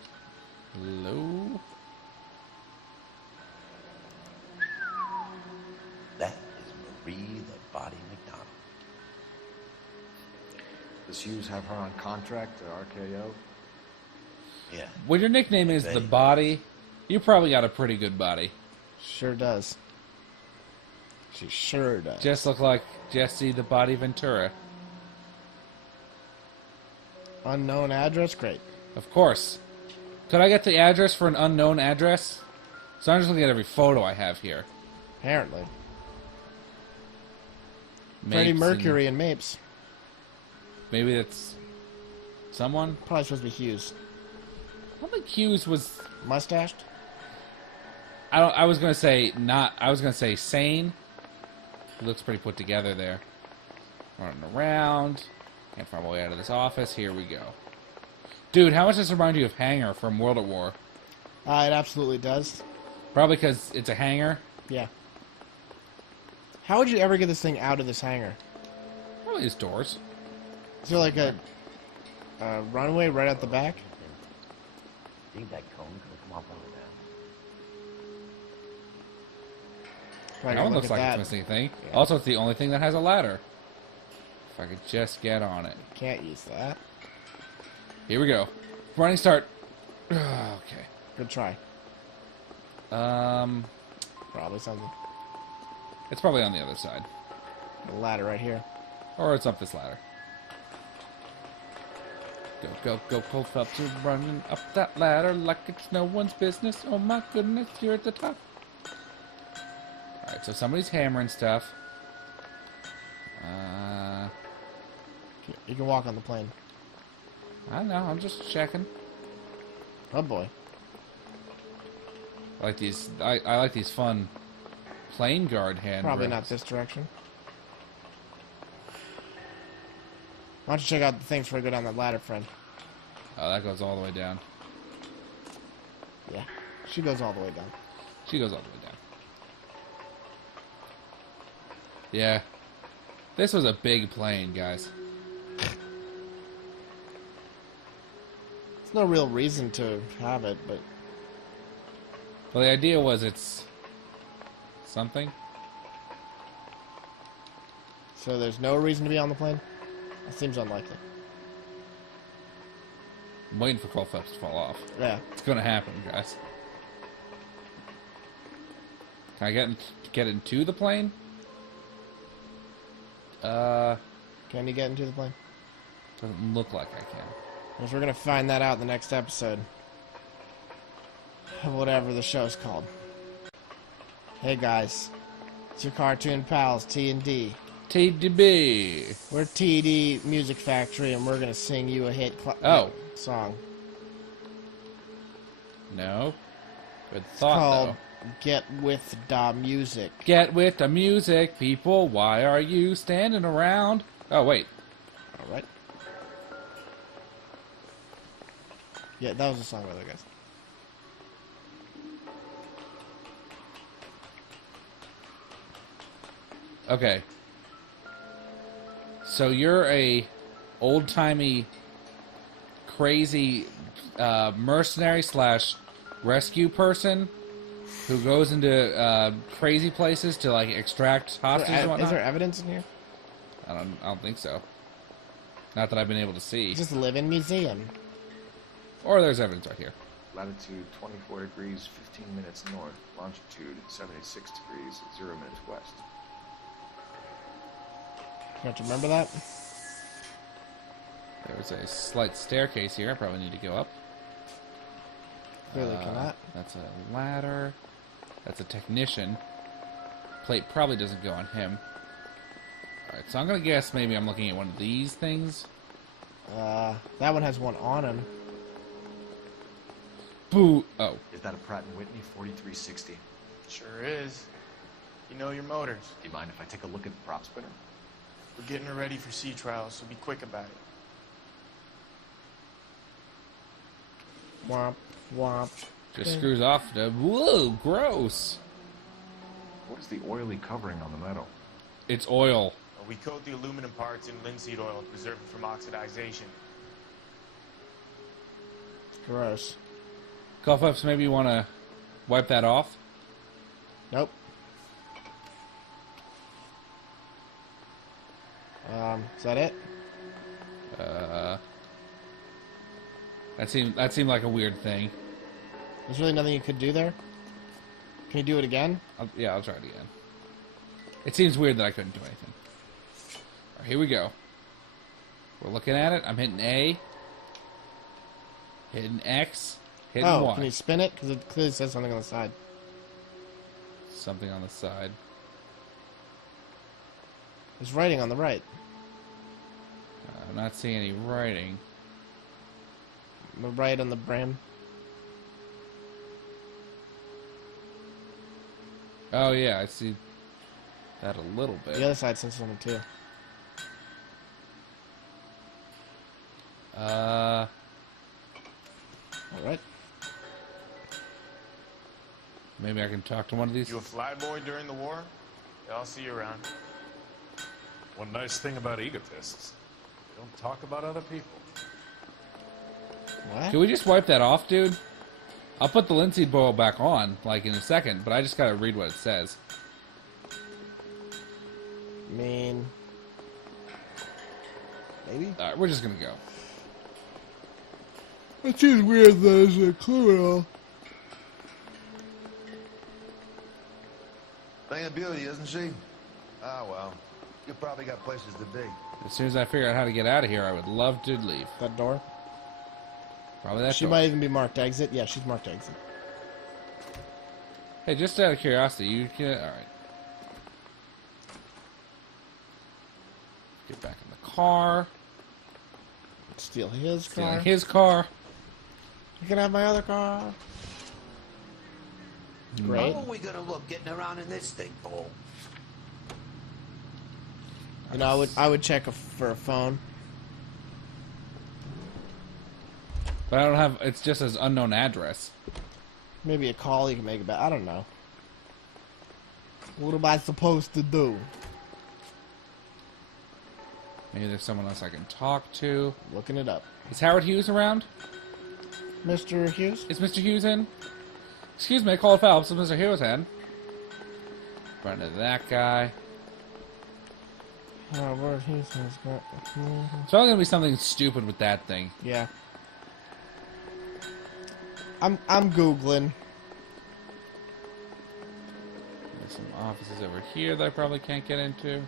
low. That is Marie the Body McDonald. Does Hughes have her on contract to RKO? Yeah. When your nickname is The Body, you probably got a pretty good body. Sure does. She sure does. Just look like Jesse the Body Ventura. Unknown address? Great. Of course. Could I get the address for an unknown address? So I'm just looking at every photo I have here. Apparently. Mapes Freddie and- Mercury and Mapes. Maybe it's someone? Probably supposed to be Hughes. I don't think Hughes was mustached. I was gonna say not. I was gonna say sane. He looks pretty put together there. Running around. Can't find my way out of this office. Here we go. Dude, how much does this remind you of Hangar from World at War? It absolutely does. Probably because it's a hangar. Yeah. How would you ever get this thing out of this hangar? Probably these doors. Is there like a runway right at the back? Think that cone could come up over there. Probably That one look looks at like that. it's missing a thing. Yeah. Also, it's the only thing that has a ladder. If I could just get on it. Can't use that. Here we go. Running start. Okay. Good try. Probably something. It's probably on the other side. The ladder right here. Or it's up this ladder. Go, Cole Phelps, you're running up that ladder like it's no one's business. Oh my goodness, you're at the top. Alright, so somebody's hammering stuff. You can walk on the plane. I don't know, I'm just checking. Oh boy. I like these. I like these fun plane guard hand. Probably grips. not this direction. Why don't you check out the things before you go down that ladder, friend? Oh, that goes all the way down. Yeah. She goes all the way down. She goes all the way down. Yeah. This was a big plane, guys. There's no real reason to have it, but... Well, the idea was it's... something. So there's no reason to be on the plane? That seems unlikely. I'm waiting for Cole Phelps to fall off. Yeah. It's gonna happen, guys. Can I get into the plane? Can you get into the plane? Doesn't look like I can. Because we're going to find that out in the next episode. Whatever the show's called. Hey guys. It's your cartoon pals, T&D. TDB. We're TD Music Factory, and we're going to sing you a hit song. No. Good It's thought, called though. Get With Da Music. Get with the music, people. Why are you standing around? Oh, wait. Alright. Yeah, that was a song by the guys. Okay. So you're a old-timey, crazy mercenary / rescue person who goes into crazy places to like extract hostages and whatnot. Is there evidence in here? I don't think so. Not that I've been able to see. Just live in museum. Or there's evidence right here. Latitude 24 degrees, 15 minutes north. Longitude 76 degrees, 0 minutes west. You have to remember that? There's a slight staircase here. I probably need to go up. Clearly cannot. That's a ladder. That's a technician. Plate probably doesn't go on him. Alright, so I'm going to guess maybe I'm looking at one of these things. That one has one on him. Boo! Oh. Is that a Pratt & Whitney 4360? Sure is. You know your motors. Do you mind if I take a look at the prop spinner? We're getting her ready for sea trials, so be quick about it. Womp, womp. Just screws off. Whoa, gross. What is the oily covering on the metal? It's oil. We coat the aluminum parts in linseed oil to preserve it from oxidization. Gross. Cole Phelps, maybe you want to wipe that off? Nope. Is that it? That seemed like a weird thing. There's really nothing you could do there? Can you do it again? Yeah, I'll try it again. It seems weird that I couldn't do anything. All right, here we go. We're looking at it. I'm hitting A. Hitting X. Hitting Y. Can you spin it? Because it clearly says something on the side. Something on the side. There's writing on the right. I'm not seeing any writing. The right on the brim. Oh, yeah, I see that a little bit. The other side says something too. Alright. Maybe I can talk to one of these. You a flyboy during the war? Yeah, I'll see you around. One nice thing about egotists, they don't talk about other people. What? Can we just wipe that off, dude? I'll put the linseed oil back on, like, in a second, but I just gotta read what it says. Maybe? Alright, we're just gonna go. It seems weird that it's a criminal. Thing of beauty, isn't she? Ah, well. You probably got places to be. As soon as I figure out how to get out of here, I would love to leave. That door? Probably that She door. might even be marked exit. Yeah, she's marked exit. Hey, just out of curiosity, you can... Alright. Get back in the car. Steal his car. Stealing his car. You can have my other car. Great. How are we gonna look getting around in this thing, Cole? You know, I would check for a phone. But I don't have... It just says unknown address. Maybe a call you can make about. I don't know. What am I supposed to do? Maybe there's someone else I can talk to. Looking it up. Is Howard Hughes around? Mr. Hughes? Is Mr. Hughes in? Excuse me, Cole Phelps. Is Mr. Hughes in? Run into that guy. Howard Hughes has got... It's probably gonna be something stupid with that thing. Yeah. I'm Googling. There's some offices over here that I probably can't get into.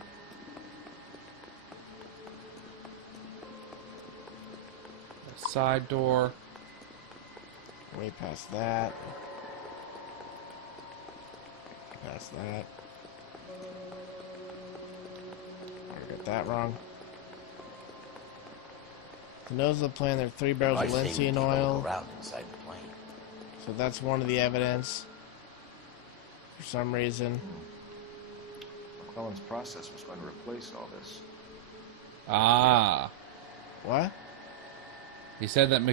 A side door. Way past that. Past that. I got that wrong. The nose of the plane, there are 3 barrels of linseed oil. Around inside the plane. So that's one of the evidence. For some reason. McClellan's process was going to replace all this. Ah. What? He said that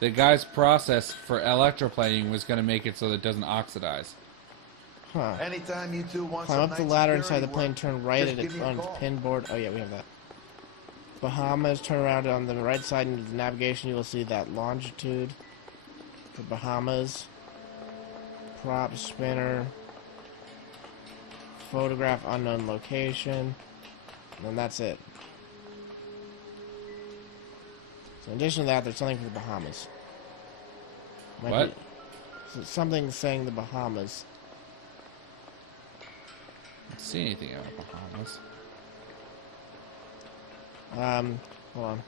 the guy's process for electroplating was going to make it so that it doesn't oxidize. Huh. Anytime you two want Climb some up the night ladder security inside the plane, work, turn right just at give its me a on its call. pin board. Oh yeah, we have that. Bahamas, turn around on the right side into the navigation, you will see that longitude for Bahamas. Prop spinner. Photograph unknown location. And then that's it. So in addition to that, there's something for the Bahamas. What? Something saying the Bahamas. I don't see anything about Bahamas. Hold on.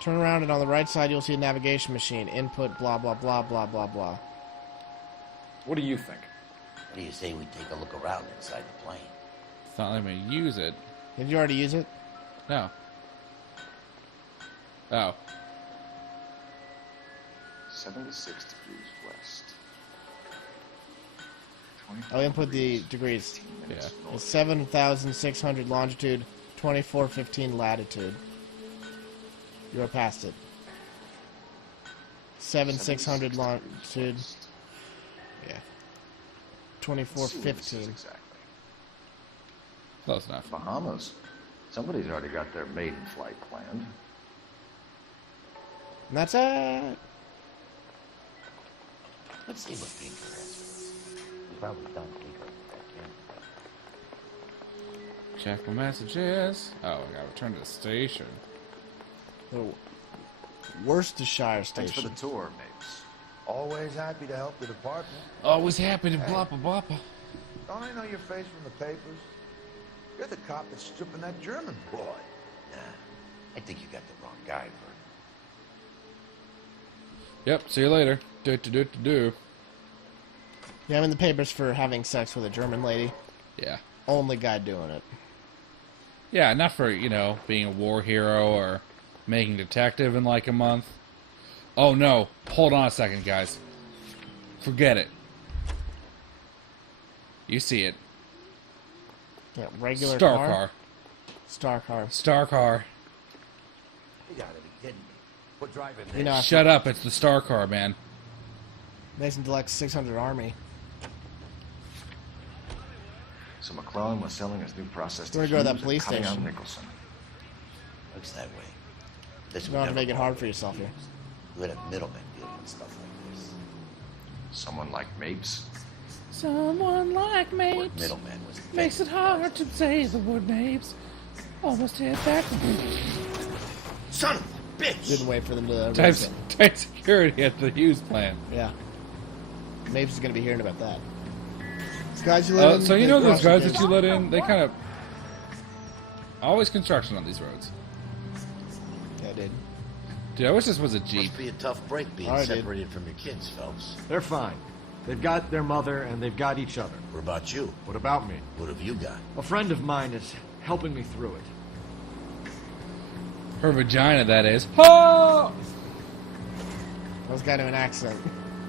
Turn around and on the right side you'll see a navigation machine. Input blah blah blah blah blah blah. What do you think? What do you say we take a look around inside the plane? It's not letting me use it. Did you already use it? No. Oh. 76 degrees west. I'll input the degrees. Yeah. It's 7,600 longitude, 2415 latitude. You're past it. 7,600 longitude. Yeah. 2415. Exactly. Close enough. Bahamas. Somebody's already got their maiden flight planned. And that's it. Let's see what Pinker has. We've probably done Pinker. Check my messages. Oh, I gotta return to the station. The Worcestershire Thanks for station. the tour, Mapes. Always happy to help the department. Always happy to bloppa bloppa. Don't I know your face from the papers? You're the cop that's stripping that German boy. Nah, I think you got the wrong guy, Vern. Yep, see you later. Do. Yeah, I'm in the papers for having sex with a German lady. Yeah. Only guy doing it. Yeah, not for, being a war hero or making detective in like a month. Oh no, hold on a second, guys. Forget it. You see it. Yeah, regular Star car. car. Star car. Star car. You gotta be kidding me. Quit driving You know, Shut up, it's the star car, man. Mason Deluxe 600 Army. So McClellan was selling his new process to We're gonna go to that Hughes police and cutting out station. Nicholson. Looks that way. Listen, You don't have to we make it never hard for yourself here. let a middleman deal with stuff like this. Someone like Mapes. Someone like What Mapes middleman was makes it hard to say the word Mapes. Almost hit back. Son of a bitch! Didn't wait for them to... Tight security at the Hughes plant. Yeah. Mapes is going to be hearing about that. These guys you let in, So you they know those cross guys the that you let in, they kind of... Always construction on these roads. Yeah, dude. Dude, I wish this was a Jeep. Must be a tough break being All right, dude. separated from your kids, Phelps. They're fine. They've got their mother and they've got each other. What about you? What about me? What have you got? A friend of mine is helping me through it. Her vagina, that is. Oh! I was got to an accent.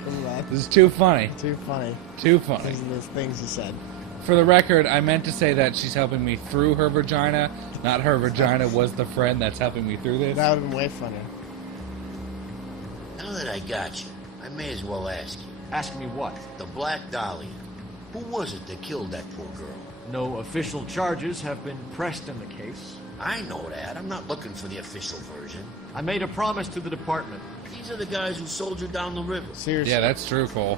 Isn't that? This is too funny. Too funny. Too funny. These things he said. For the record, I meant to say that she's helping me through her vagina, not her vagina was the friend that's helping me through this. That would have been way funnier. Now that I got you, I may as well ask you. Ask me what? The Black Dahlia. Who was it that killed that poor girl? No official charges have been pressed in the case. I know that. I'm not looking for the official version. I made a promise to the department. These are the guys who sold you down the river. Seriously. Yeah, that's true, Cole.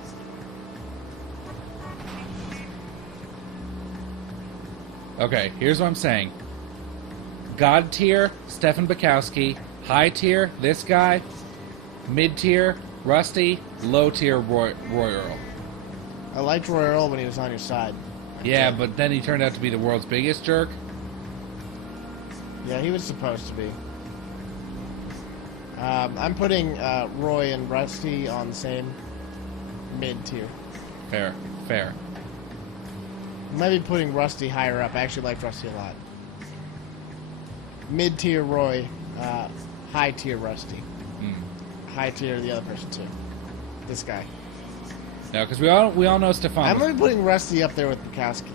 Okay, here's what I'm saying. God tier, Stefan Bukowski. High tier, this guy. Mid tier, Rusty. Low tier, Roy Earl. I liked Roy Earl when he was on your side. Yeah, but then he turned out to be the world's biggest jerk. Yeah, he was supposed to be. I'm putting Roy and Rusty on the same mid tier. Fair, fair. I might be putting Rusty higher up. I actually liked Rusty a lot. Mid tier Roy, high tier Rusty. High tier the other person too. This guy. No, because we all know Stefan. I'm going to be putting Rusty up there with Bukowski.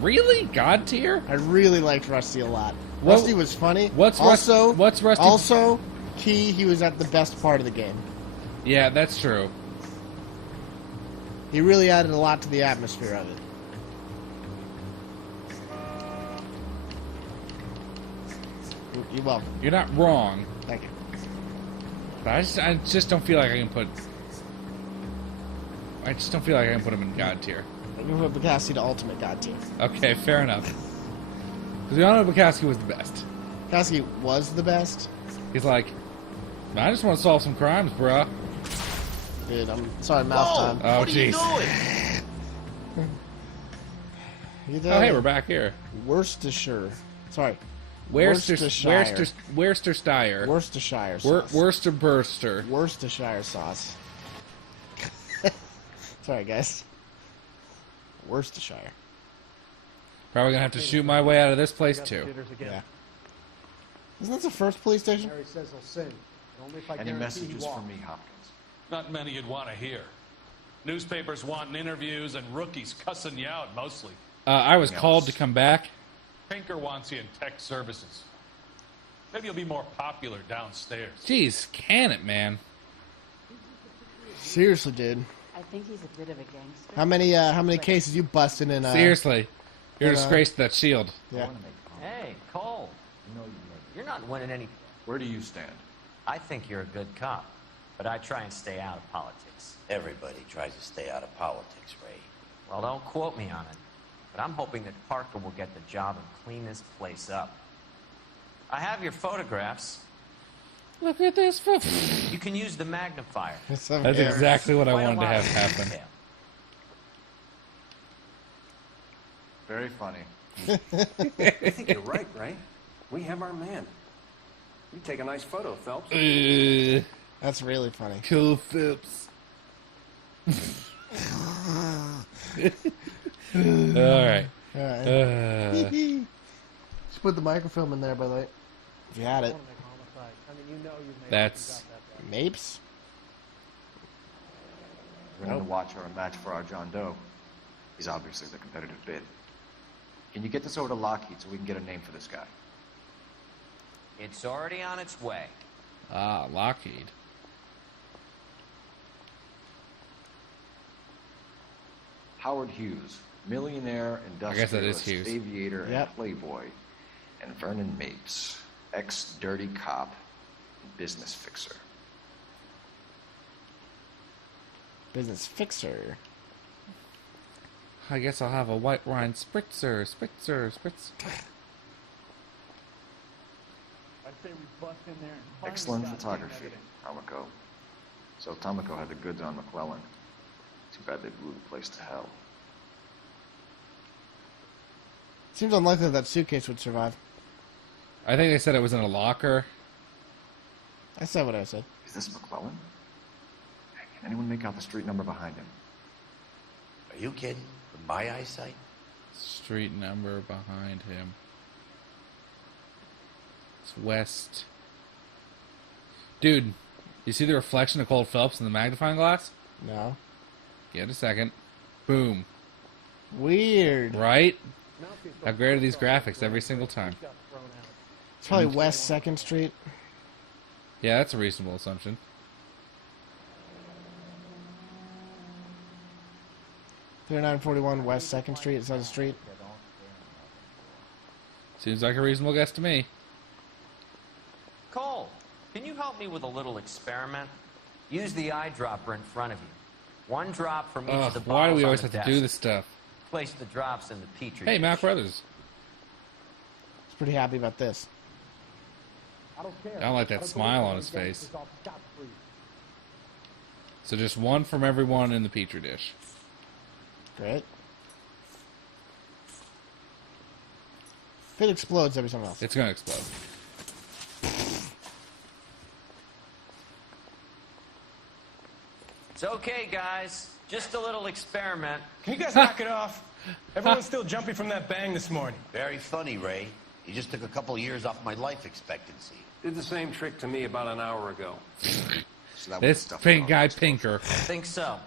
Really? God tier? I really liked Rusty a lot. Rusty was funny. What's Rusty? Also, key, he was at the best part of the game. Yeah, that's true. He really added a lot to the atmosphere of it. You're welcome. You're not wrong. Thank you. But I just don't feel like I can put. I just don't feel like I can put him in God tier. I'm going to put Bukowski to ultimate God tier. Okay, fair enough. Because we all know Bukowski was the best. Bukowski was the best? He's like, I just want to solve some crimes, bruh. Dude, I'm sorry, mouth time. Oh, jeez. Oh, hey, we're back here. Worcestershire. Sorry. Worcestershire. Worcestershire sauce. Worcestershire sauce. Sorry, guys. Worcestershire. Probably gonna have to shoot my way out of this place too. Yeah. Isn't that the first police station? Harry says he'll sing. Only if I Any guarantee messages he for walks. me, Hopkins? Not many you'd want to hear. Newspapers wanting interviews and rookies cussing you out mostly. I was called to come back. Pinker wants you in tech services. Maybe you'll be more popular downstairs. Jeez, can it, man? Seriously, dude. I think he's a bit of a gangster. How many cases you busting in? Seriously, you're a disgrace to that shield. Yeah. Hey, Cole. You're not winning any. Where do you stand? I think you're a good cop, but I try and stay out of politics. Everybody tries to stay out of politics, Ray. Well, don't quote me on it, but I'm hoping that Parker will get the job and clean this place up. I have your photographs. Look at this. You can use the magnifier. That's exactly what I wanted to have happen. Very funny. I think you're right, Ray. We have our man. You take a nice photo, Phelps. That's really funny. Cole Phelps. Alright. Just put the microfilm in there, by the way. If you had it. That's Mapes? We're going to watch our match for our John Doe. He's obviously the competitive bid. Can you get this over to Lockheed so we can get a name for this guy? It's already on its way. Ah, Lockheed. Howard Hughes, millionaire, I guess that is industrialist, Hughes. aviator, and playboy. And Vernon Mapes, ex-dirty cop and business fixer. Business fixer. I guess I'll have a white wine spritzer. I'd say we bust in there and find Excellent the goddamn photography, evidence. Tomoko. So Tomoko had the goods on McClellan. Too bad they blew the place to hell. Seems unlikely that suitcase would survive. I think they said it was in a locker. I said what I said. Is this McClellan? Can anyone make out the street number behind him? Are you kidding? From my eyesight? Street number behind him. It's west. Dude, you see the reflection of Cole Phelps in the magnifying glass? No. Give it a second. Boom. Weird. Right? How great are these graphics every single time? It's probably West 2nd Street. Yeah, that's a reasonable assumption. 3941 West 2nd Street. Is that a street? Seems like a reasonable guess to me. Cole, can you help me with a little experiment? Use the eyedropper in front of you. One drop from each of the bottles. Why do we always on the have to do desk. this stuff? Place the drops in the petri Hey, dish. Mac Brothers. He's pretty happy about this. I don't like that smile on his face. So just one from everyone in the petri dish. Great. If it explodes, every time else. It's gonna explode. It's okay, guys. Just a little experiment. Can you guys knock it off? Everyone's still jumping from that bang this morning. Very funny, Ray. You just took a couple of years off my life expectancy. Did the same trick to me about an hour ago. So This pink guy, Pinker. I think so.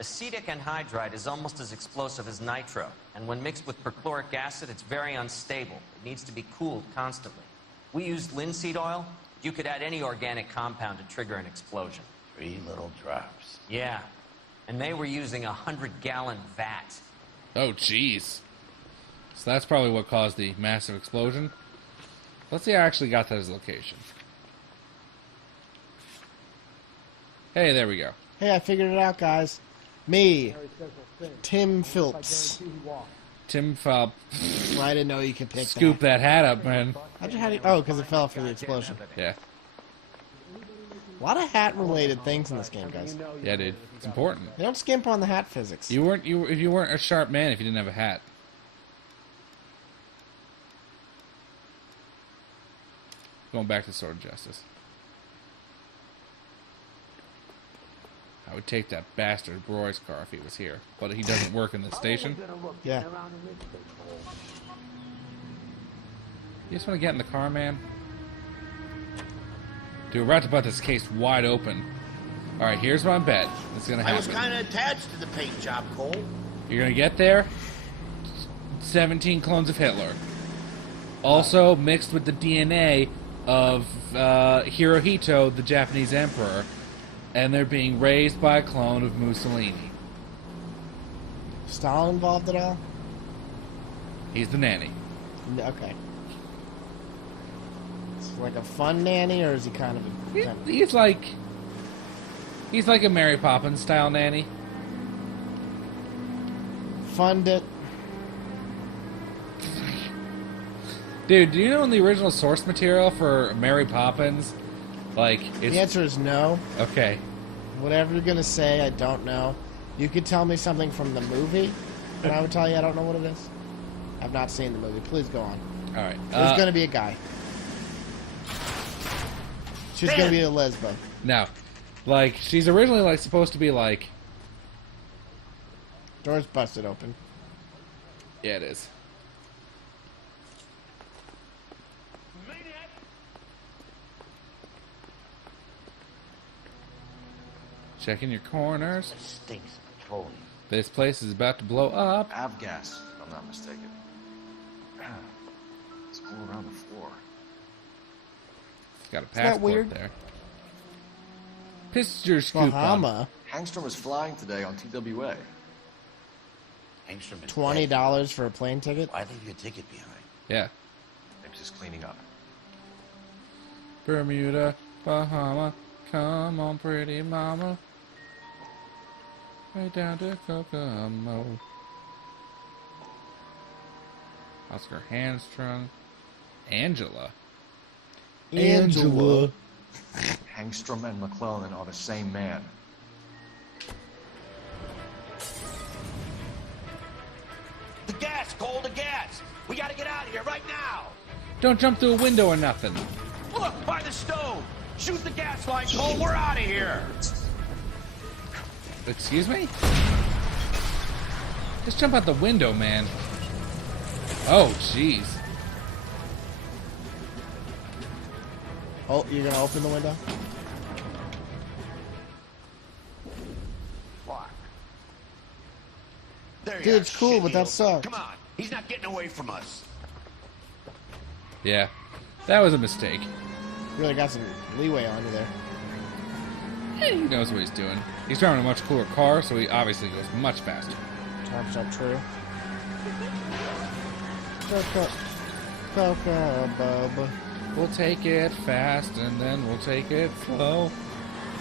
Acetic anhydride is almost as explosive as nitro, and when mixed with perchloric acid, it's very unstable. It needs to be cooled constantly. We used linseed oil. You could add any organic compound to trigger an explosion. 3 little drops. Yeah, and they were using a 100-gallon vat. Oh, jeez. So that's probably what caused the massive explosion. Let's see, I actually got that as a location. Hey, there we go. Hey, I figured it out, guys. Me, Tim Phillips. Tim Phelps. Well, I didn't know you could pick Scoop that hat up, man. Oh, because it fell for the explosion. Yeah. A lot of hat-related things in this game, guys. Yeah, dude. It's important. You don't skimp on the hat physics. You weren't a sharp man if you didn't have a hat. Going back to Sword of Justice. I would take that bastard Roy's car if he was here, but he doesn't work in the station. Yeah. You just want to get in the car, man? Dude, we're about to butt this case wide open. Alright, here's my bet. It's gonna happen. I was kind of attached to the paint job, Cole. You're gonna get there. 17 clones of Hitler. Also mixed with the DNA of Hirohito, the Japanese emperor. And they're being raised by a clone of Mussolini. Stalin involved at all? He's the nanny. Okay. It's like a fun nanny, or is he kind of a... He's like a Mary Poppins style nanny. Fund it. Dude, do you know in the original source material for Mary Poppins, like it's... The answer is no. Okay. Whatever you're gonna say, I don't know. You could tell me something from the movie, and I would tell you I don't know what it is. I've not seen the movie. Please go on. All right. There's gonna be a guy. She's gonna be a lesbo. No. Like, she's originally, like, supposed to be, like... Door's busted open. Yeah, it is. Checking your corners. It stinks of petroleum. This place is about to blow up. Avgas, if I'm not mistaken. It's all around the floor. It's got a that passport weird? there. Picture scoop Bahama. Hangstrom is flying today on TWA. Hangstrom is $20 for a plane ticket? Why leave your ticket behind? Yeah. Maybe just cleaning up. Bermuda, Bahama, come on, pretty mama. Way down to Kokomo. Oscar Handstrung. Angela. Angela. Hangstrom and McClellan are the same man. The gas, Cole, the gas! We gotta get out of here right now! Don't jump through a window or nothing. Look, by the stove! Shoot the gas line, Cole, we're out of here! Excuse me? Just jump out the window, man. Oh, jeez. Oh, you're gonna open the window? Fuck. There you Dude, are, it's cool, but that shitheel. sucks. Come on, he's not getting away from us. Yeah. That was a mistake. You really got some leeway on you there. He knows what he's doing. He's driving a much cooler car, so he obviously goes much faster. 100% true. Coca, bub. We'll take it fast and then we'll take it slow.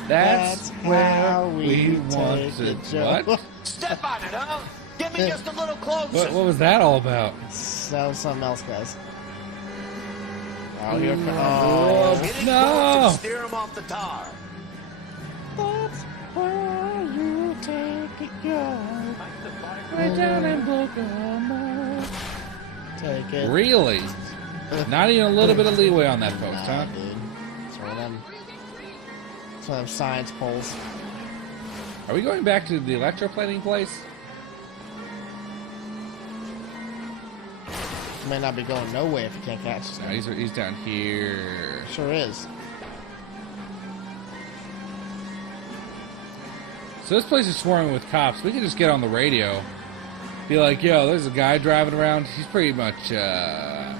That's where how we want take it. it, Joe. What? Step on it, huh? Get me just a little closer. What was that all about? That was something else, guys. Oh, here comes. Oh, Get it no. close and steer him off the tar. That's where you take it, go. Right down in Boca. Take it. Really? Not even a little bit of leeway on that post, huh? Dude. It's one of them science polls. Are we going back to the electroplating place? You may not be going nowhere if you can't catch this. No, he's down here. Sure is. So this place is swarming with cops. We can just get on the radio. Be like, yo, there's a guy driving around. He's pretty much, Yeah,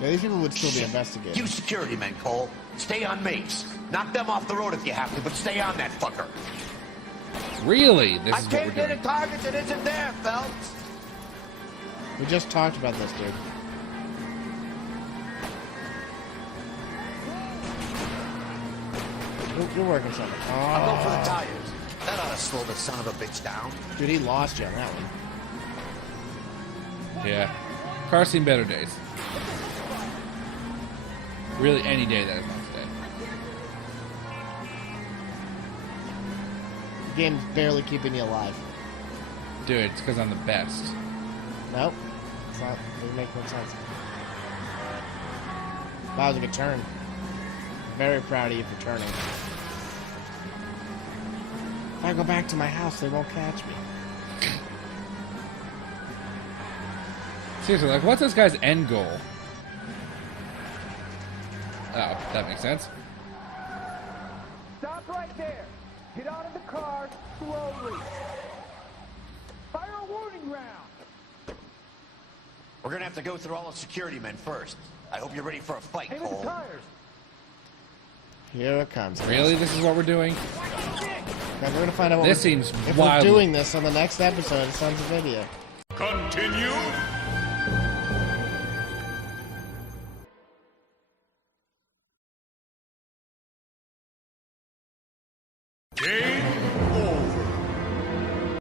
these people would still be investigating. You security men, Cole. Stay on mates. Knock them off the road if you have to, but stay on that fucker. Really? This I is what can't we're get doing. a target that isn't there, Phelps. We just talked about this, dude. You're working something. Oh. I'll go for the tires. That ought to slow the son of a bitch down. Dude, he lost you on that one. Yeah. Car's seen better days. Really, any day that is not today. The game's barely keeping you alive. Dude, it's because I'm the best. Nope. It's not. It doesn't make no sense. That was a good turn. Very proud of you for turning. If I go back to my house, they won't catch me. Seriously, like, what's this guy's end goal? Oh, that makes sense. Stop right there. Get out of the car slowly. Fire a warning round. We're gonna have to go through all the security men first. I hope you're ready for a fight, Aim at the Cole. tires. Here it comes. Really? This is what we're doing? Now we're gonna find out what This seems if wild. we're doing this on the next episode of Sons of Video. Continue.